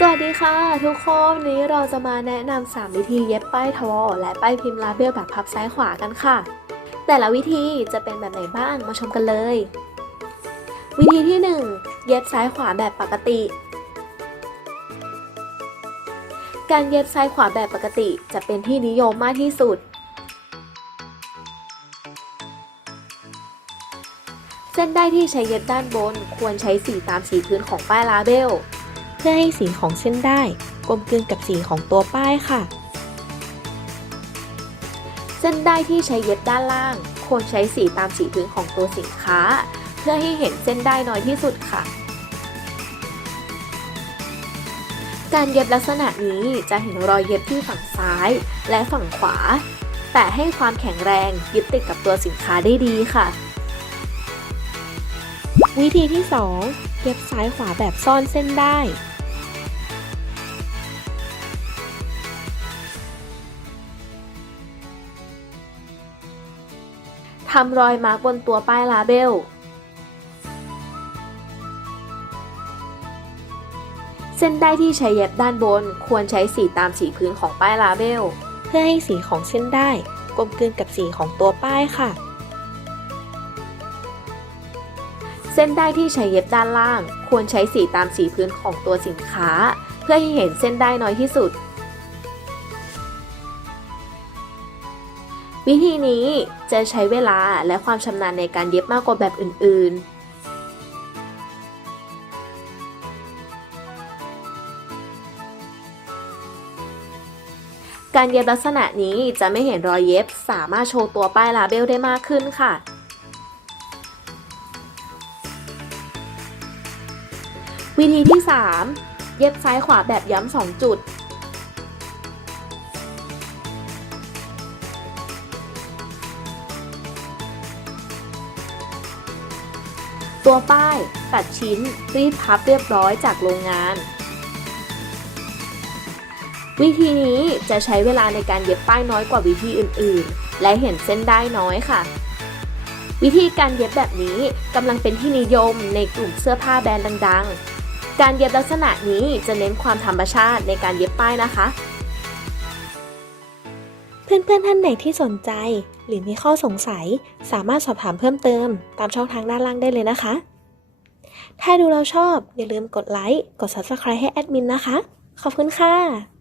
สวัสดีค่ะ ทุกคนวันนี้เราจะมาแนะนำ3วิธีเย็บป้ายทวอและป้ายพิมพ์ลาเบลแบบพับซ้ายขวากันค่ะ แต่ละวิธีจะเป็นแบบไหนบ้างมาชมกันเลย วิธีที่ 1 เย็บซ้ายขวาแบบปกติ การเย็บซ้ายขวาแบบปกติจะเป็นที่นิยมมากที่สุด เส้นได้ที่ใช้เย็บด้านบนควรใช้สีตามสีพื้นของป้ายลาเบล เพื่อให้สีของเส้นได้กลมกลืนกับสีของตัวป้ายค่ะ เส้นได้ที่ใช้เย็บด้านล่าง ควรใช้สีตามสีพื้นของตัวสินค้า เพื่อให้เห็นเส้นได้น้อยที่สุดค่ะ การเย็บลักษณะนี้จะเห็นรอยเย็บที่ฝั่งซ้ายและฝั่งขวา แต่ให้ความแข็งแรงยึดติดกับตัวสินค้าได้ดีค่ะ วิธีที่ 2เย็บซ้ายขวาแบบซ่อนเส้นได้ ทำรอยมาร์กบนตัวป้ายลาเบล เส้นได้ที่ใช้เย็บด้านบนควรใช้สีตามสีพื้นของป้ายลาเบล เพื่อให้สีของเส้นได้กลมกลืนกับสีของตัวป้ายค่ะ เส้นได้ที่ใช้เย็บด้านล่าง ควรใช้สีตามสีพื้นของตัวสินค้า เพื่อให้เห็นเส้นได้น้อยที่สุด วิธีนี้จะใช้เวลาและความชำนาญในการเย็บมากกว่าแบบอื่น ๆการเย็บลักษณะนี้จะไม่เห็นรอยเย็บ สามารถโชว์ตัวป้ายลาเบลได้มากขึ้นค่ะ วิธีที่ 3 เย็บซ้ายขวาแบบย้ำ2จุด ตัวป้ายตัดชิ้นรีดพับเรียบร้อยจากโรงงาน วิธีนี้จะใช้เวลาในการเย็บป้ายน้อยกว่าวิธีอื่นๆ และเห็นเส้นได้น้อยค่ะวิธีการเย็บแบบนี้กำลังเป็นที่นิยมในกลุ่มเสื้อผ้าแบรนด์ดัง ๆ การเย็บลักษณะนี้จะเน้นความธรรมชาติในการเย็บป้ายนะคะ เพื่อนๆท่านไหนที่สนใจ หรือมีข้อสงสัย สามารถสอบถามเพิ่มเติม ตามช่องทางด้านล่างได้เลยนะคะ ถ้าดูเราชอบอย่าลืมกดไลค์กด Subscribe ให้แอดมินนะคะ ขอบคุณค่ะ